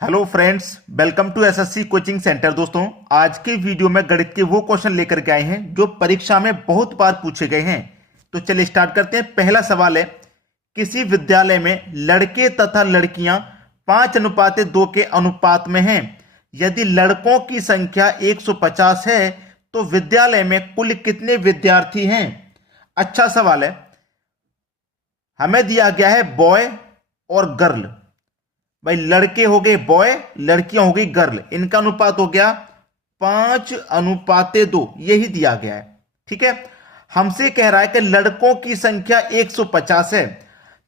Hello friends, welcome to SSC coaching centre. दोस्तों, आज के वीडियो में गणित के वो क्वेश्चन लेकर के आए हैं जो परीक्षा में बहुत बार पूछे गए हैं। तो चलिए स्टार्ट करते हैं। पहला सवाल है, किसी विद्यालय में लड़के तथा लड़कियां 5:2 के अनुपात में हैं। यदि लड़कों की संख्या 150 है तो विद्यालय में कुल कितने विद्यार्थी हैं? अच्छा सवाल है। हमें दिया गया है बॉय और गर्ल। भाई, लड़के हो गए बॉय, लड़कियां हो गई गर्ल, इनका अनुपात हो गया 5:2, यही दिया गया है। ठीक है, हमसे कह रहा है कि लड़कों की संख्या 150 है।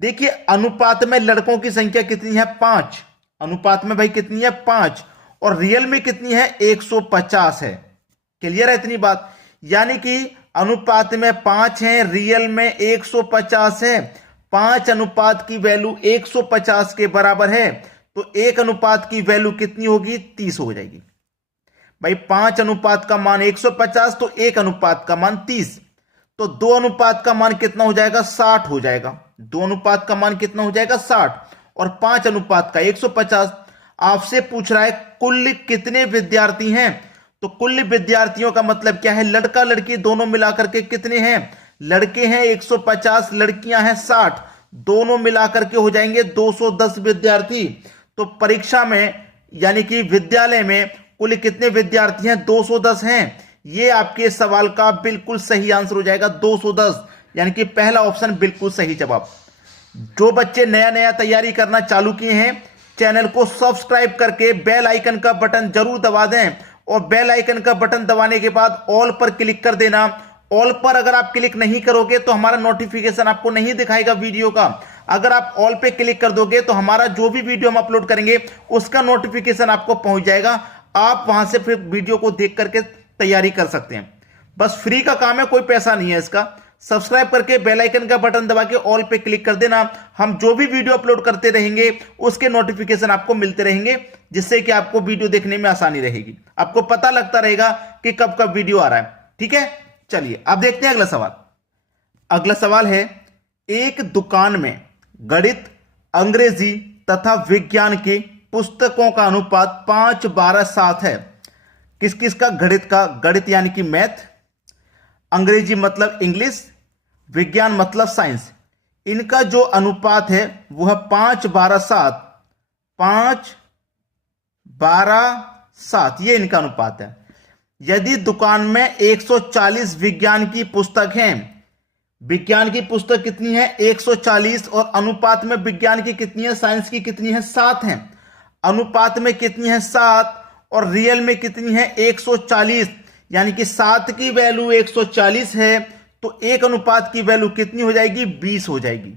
देखिए, अनुपात में लड़कों की संख्या कितनी है? 5। अनुपात में भाई कितनी है? 5। और रियल में कितनी है? 150 है। क्लियर है इतनी बात? यानी कि अनुपात में 5 है, रियल में 150 है। 5 अनुपात की वैल्यू 150 के बराबर है, तो 1 अनुपात की वैल्यू कितनी होगी? 30 हो जाएगी। भाई, 5 अनुपात का मान 150, तो 1 अनुपात का मान 30, तो 2 अनुपात का मान कितना हो जाएगा? 60 हो जाएगा। 2 अनुपात का मान कितना हो जाएगा? 60। और 5 अनुपात का 150। आपसे पूछ रहा है कुल कितने विद्यार्थी हैं, तो कुल विद्यार्थियों का मतलब क्या है? लड़का लड़की दोनों मिलाकर के कितने हैं? लड़के हैं 150, लड़कियां हैं 60, दोनों मिलाकर के हो जाएंगे 210 विद्यार्थी। तो परीक्षा में यानी कि विद्यालय में कुल कितने विद्यार्थी हैं? 210 हैं। यह आपके सवाल का बिल्कुल सही आंसर हो जाएगा, 210, यानी कि पहला ऑप्शन बिल्कुल सही जवाब। जो बच्चे नया नया तैयारी करना चालू किए हैं, चैनल को सब्सक्राइब करके बेल आइकन का बटन जरूर दबा दें, और बेल आइकन का बटन दबाने के बाद ऑल पर क्लिक कर देना। ऑल पर अगर आप क्लिक नहीं करोगे तो हमारा नोटिफिकेशन आपको नहीं दिखाएगा वीडियो का। अगर आप ऑल पे क्लिक कर दोगे तो हमारा जो भी वीडियो हम अपलोड करेंगे उसका नोटिफिकेशन आपको पहुंच जाएगा। आप वहां से फिर वीडियो को देख करके तैयारी कर सकते हैं। बस फ्री का काम है, कोई पैसा नहीं है इसका। सब्सक्राइब करके बेल आइकन का बटन दबा के ऑल पे क्लिक कर देना। हम जो भी वीडियो अपलोड करते रहेंगे उसके नोटिफिकेशन आपको मिलते रहेंगे, जिससे कि आपको वीडियो देखने में आसानी रहेगी। आपको पता लगता रहेगा कि कब कब वीडियो आ रहा है। ठीक है, चलिए अब देखते हैं अगला सवाल। अगला सवाल है, एक दुकान में गणित, अंग्रेजी तथा विज्ञान की पुस्तकों का अनुपात 5:12:7 है। किस किस का? गणित यानी कि मैथ, अंग्रेजी मतलब इंग्लिश, विज्ञान मतलब साइंस। इनका जो अनुपात है वो है 5:12:7। 5:12:7 ये इनका अनुपात है। यदि दुकान में 140 विज्ञान की पुस्तक हैं, विज्ञान की पुस्तक कितनी है? 140, और अनुपात में विज्ञान की कितनी है? साइंस की कितनी है? 7 है। अनुपात में कितनी है? 7, और रियल में कितनी है? 140, यानी कि 7 की वैल्यू 140 है, तो 1 अनुपात की वैल्यू कितनी हो जाएगी? 20 हो जाएगी।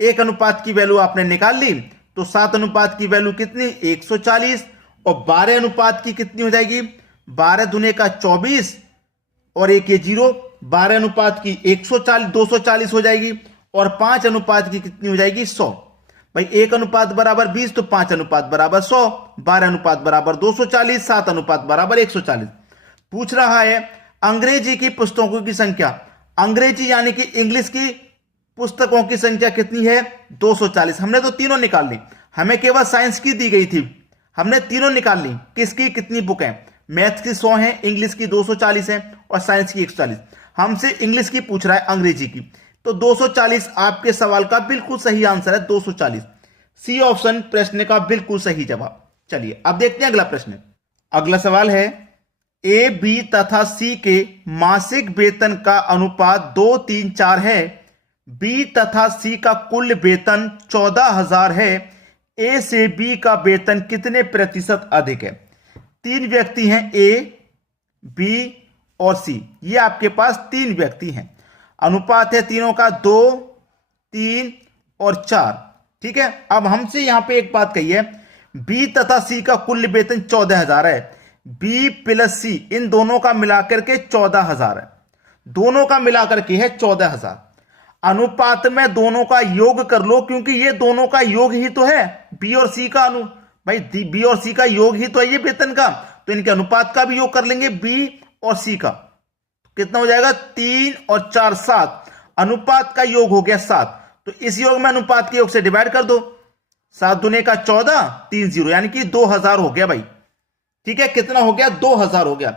1 अनुपात की वैल्यू आपने निकाल ली, तो 7 अनुपात की वैल्यू कितनी? 140, और 12 अनुपात की कितनी हो जाएगी? 12 दूने का 24, और एक ये 0, 12 अनुपात की 140 240 हो जाएगी, और 5 अनुपात की कितनी हो जाएगी? 100। भाई, 1 अनुपात बराबर 20, तो 5 अनुपात बराबर 100, 12 अनुपात बराबर 240, 7 अनुपात बराबर 140। पूछ रहा है अंग्रेजी की पुस्तकों की संख्या। अंग्रेजी यानी कि इंग्लिश की पुस्तकों की संख्या कितनी है? 240। हमने तो तीनों निकाल ली, हमें केवल साइंस की दी गई थी, हमने तीनों निकाल ली। किसकी कितनी बुक है? मैथ्स की 100 है, इंग्लिश की 240 है, और साइंस की 140। हमसे इंग्लिश की पूछ रहा है, अंग्रेजी की, तो 240 आपके सवाल का बिल्कुल सही आंसर है। 240 सी ऑप्शन प्रश्न का बिल्कुल सही जवाब। चलिए अब देखते हैं अगला प्रश्न। अगला सवाल है, ए, बी तथा सी के मासिक वेतन का अनुपात 2, 3, 4 है। बी तथा सी का कुल वेतन 14,000 है। ए से बी का वेतन कितने प्रतिशत अधिक है? 3 व्यक्ति हैं, ए, बी और सी। ये आपके पास 3 व्यक्ति हैं। अनुपात है तीनों का 2, 3 और 4। ठीक है, अब हमसे यहां पे एक बात कही है, बी तथा सी का कुल वेतन 14,000 है। बी प्लस सी, इन दोनों का मिलाकर के 14,000 है। दोनों का मिलाकर के है 14,000। अनुपात में दोनों का योग कर लो, क्योंकि ये दोनों का योग ही तो है, बी और सी का भाई बी और सी का योग ही तो है ये वेतन का, तो इनके अनुपात का भी योग कर लेंगे, बी और सी का। कितना हो जाएगा? 3 और 4 7। अनुपात का योग हो गया 7, तो इस योग में अनुपात के योग से डिवाइड कर दो। 7 दूने का 14, 3 0 यानी कि 2000 हो गया भाई। ठीक है, कितना हो गया? 2000 हो गया।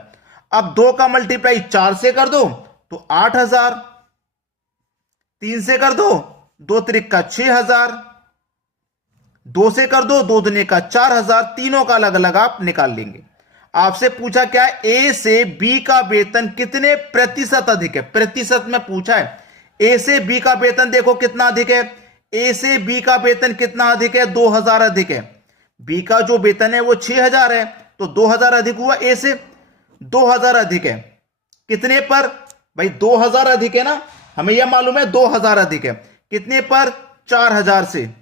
अब 2 का मल्टीप्लाई 4 से कर दो तो 8000, 3 से कर दो 2 त्रिक का 6000, 2 से कर दो 2 दुने का 4000, तीनों का अलग अलग आप निकाल लेंगे। आपसे पूछा क्या? ए से बी का वेतन कितने प्रतिशत अधिक है, प्रतिशत में पूछा है। ए से बी का वेतन देखो कितना अधिक है, ए से बी का वेतन कितना अधिक है? 2000 अधिक है। बी का जो वेतन है वो 6000 है, तो 2000 अधिक हुआ ए से, 2000 अधिक है कितने पर भाई? 2000 अधिक है ना, हमें यह मालूम है 2000 अधिक है कितने पर? 4000 से।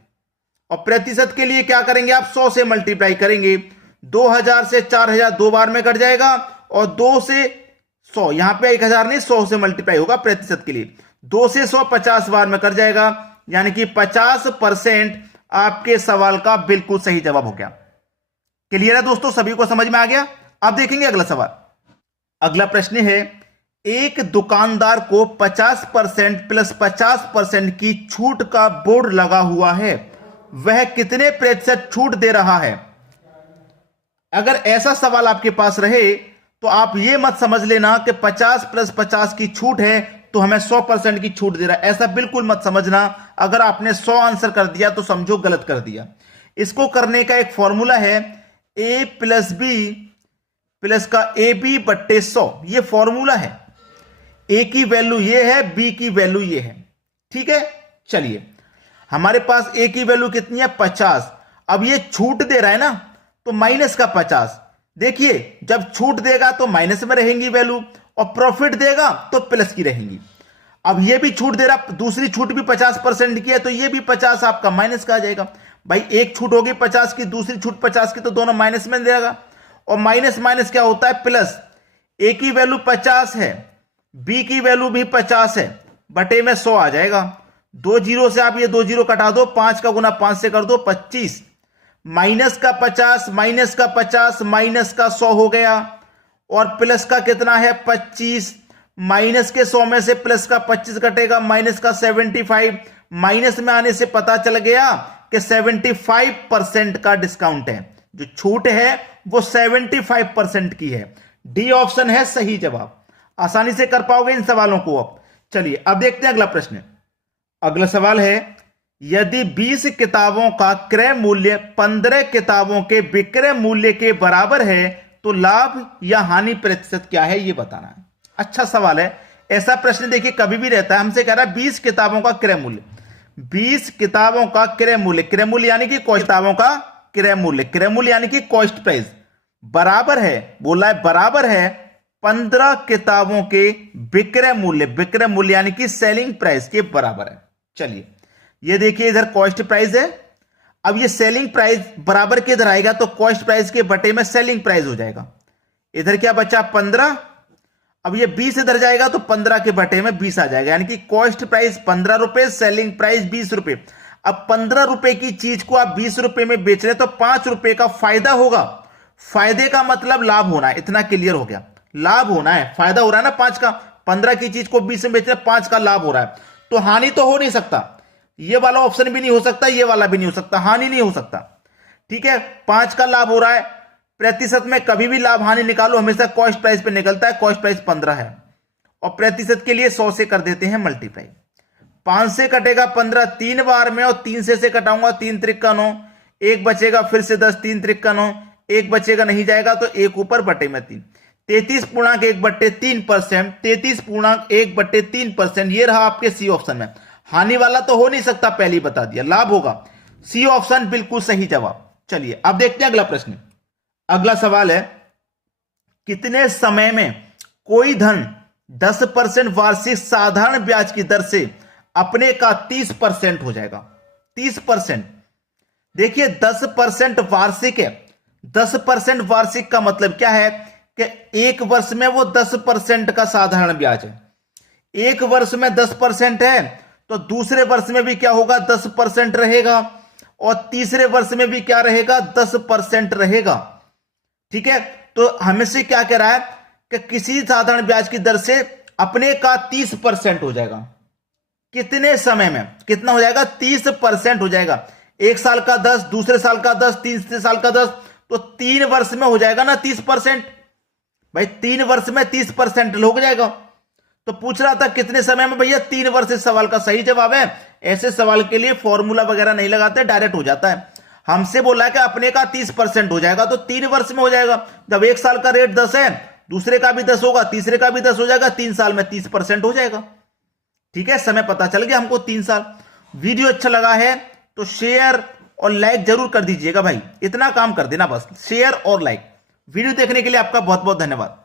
और प्रतिशत के लिए क्या करेंगे आप? 100 से मल्टीप्लाई करेंगे। 2000 से 4000 दो बार में कट जाएगा, और 2 से 100, यहां पे 1000 नहीं 100 से मल्टीप्लाई होगा प्रतिशत के लिए। 2 से 100 50 बार में कट जाएगा, यानी कि 50% आपके सवाल का बिल्कुल सही जवाब हो गया। क्लियर है दोस्तों, सभी को समझ में आ गया? अब देखेंगे अगला सवाल। अगला प्रश्न है, एक दुकानदार को 50% प्लस 50% की छूट का बोर्ड लगा हुआ है, वह कितने प्रतिशत छूट दे रहा है? अगर ऐसा सवाल आपके पास रहे तो आप यह मत समझ लेना कि 50 प्लस 50 की छूट है तो हमें 100% की छूट दे रहा है, ऐसा बिल्कुल मत समझना। अगर आपने 100 आंसर कर दिया तो समझो गलत कर दिया। इसको करने का एक फॉर्मूला है, ए प्लस बी प्लस का ए बी बट्टे 100, यह फॉर्मूला है। ए की वैल्यू ये है, बी की वैल्यू ये है। ठीक है, चलिए हमारे पास ए की वैल्यू कितनी है? 50। अब ये छूट दे रहा है ना, तो माइनस का 50। देखिए जब छूट देगा तो माइनस में रहेंगी वैल्यू, और प्रॉफिट देगा तो प्लस की रहेंगी। अब ये भी छूट दे रहा, दूसरी छूट भी 50% की है, तो ये भी 50 आपका माइनस का आ जाएगा। भाई एक छूट होगी 50 की, दूसरी छूट 50 की, तो दोनों माइनस में देगा। और माइनस माइनस क्या होता है? प्लस। ए की वैल्यू 50 है, बी की वैल्यू भी 50 है, बटे में 100 आ जाएगा। 2 जीरो से आप ये 2 जीरो कटा दो, 5 का गुना 5 से कर दो 25, माइनस का 50 माइनस का 50 माइनस का 100 हो गया, और प्लस का कितना है? 25। माइनस के 100 में से प्लस का 25 कटेगा, माइनस का 75। माइनस में आने से पता चल गया कि 75% का डिस्काउंट है, जो छूट है वो 75% की है। डी ऑप्शन है सही जवाब। आसानी से कर पाओगे इन सवालों को। अब चलिए अब देखते हैं अगला प्रश्न। अगला सवाल है, यदि 20 किताबों का क्रय मूल्य 15 किताबों के विक्रय मूल्य के बराबर है तो लाभ या हानि प्रतिशत क्या है, यह बताना है। अच्छा सवाल है। ऐसा प्रश्न देखिए कभी भी रहता है, हमसे कह रहा है 20 किताबों का क्रय मूल्य, 20 किताबों का क्रय मूल्य, क्रय मूल्य यानी कि किताबों का क्रय मूल्य, क्रय मूल्य यानी कि कॉस्ट प्राइस, बराबर है, बोला है बराबर है 15 किताबों के विक्रय मूल्य, विक्रय मूल्य यानी कि सेलिंग प्राइस के बराबर है। चलिए ये देखिए इधर कॉस्ट प्राइस है, अब ये सेलिंग प्राइस बराबर के इधर आएगा तो कॉस्ट प्राइस के बटे में सेलिंग प्राइस हो जाएगा। इधर क्या बचा? 15। अब ये 20 इधर जाएगा तो 15 के बटे में 20 आ जाएगा, यानी कि कॉस्ट प्राइस 15 रुपए, सेलिंग प्राइस 20 रुपए। अब 15 रुपए की चीज को आप 20 रुपए में बेच रहे तो 5 रुपए का फायदा होगा। फायदे का मतलब लाभ होना है, इतना क्लियर हो गया। लाभ होना है, फायदा हो रहा है ना 5 का। 15 की चीज को 20 में बेच रहे, 5 का लाभ हो रहा है, तो हानि तो हो नहीं सकता। ये वाला ऑप्शन भी नहीं हो सकता, ये वाला भी नहीं हो सकता, हानि नहीं हो सकता। ठीक है, 5 का लाभ हो रहा है। प्रतिशत में कभी भी लाभ हानि निकालो, हमेशा कॉस्ट प्राइस पे निकलता है। कॉस्ट प्राइस 15 है, और प्रतिशत के लिए 100 से कर देते हैं मल्टीप्लाई। 5 से कटेगा 15 3 बार में, और 3 से कटाऊंगा 3 त्रिक का 9, 1 बचेगा, फिर से 10, 3 त्रिक का 9, 1 बचेगा, नहीं जाएगा तो 1 ऊपर बटे में 3। 33.1/3%, 33.1/3%, ये रहा आपके सी ऑप्शन में। हानि वाला तो हो नहीं सकता, पहले ही बता दिया, लाभ होगा। सी ऑप्शन बिल्कुल सही जवाब। चलिए अब देखते हैं अगला प्रश्न। अगला सवाल है, कितने समय में कोई धन 10% वार्षिक साधारण ब्याज की दर से अपने का 30% हो जाएगा? 30%। देखिए 10% वार्षिक है। 10% वार्षिक का मतलब क्या है कि एक वर्ष में वो 10% का साधारण ब्याज है। एक वर्ष में 10% है तो दूसरे वर्ष में भी क्या होगा? 10% रहेगा, और तीसरे वर्ष में भी क्या रहेगा? 10% रहेगा। ठीक है, तो हमें से क्या कह रहा है कि किसी साधारण ब्याज की दर से अपने का 30% हो जाएगा। कितने समय में कितना हो जाएगा? 30% हो जाएगा। एक साल का 10, दूसरे साल का 10, तीसरे साल का 10, तो 3 वर्ष में हो जाएगा ना 30%। भाई 3 वर्ष में 30% हो जाएगा। तो पूछ रहा था कितने समय में, भैया 3 वर्ष इस सवाल का सही जवाब है। ऐसे सवाल के लिए फॉर्मूला वगैरह नहीं लगाते, डायरेक्ट हो जाता है। हमसे बोला है कि अपने का 30% हो जाएगा, तो 3 वर्ष में हो जाएगा। जब एक साल का रेट 10 है, दूसरे का भी 10 होगा, तीसरे का भी 10 हो जाएगा, 3 साल में 30% हो जाएगा। ठीक है, समय पता चल गया हमको 3 साल। वीडियो अच्छा लगा है तो शेयर और लाइक जरूर कर दीजिएगा भाई, इतना काम कर देना बस, शेयर और लाइक। वीडियो देखने के लिए आपका बहुत बहुत धन्यवाद।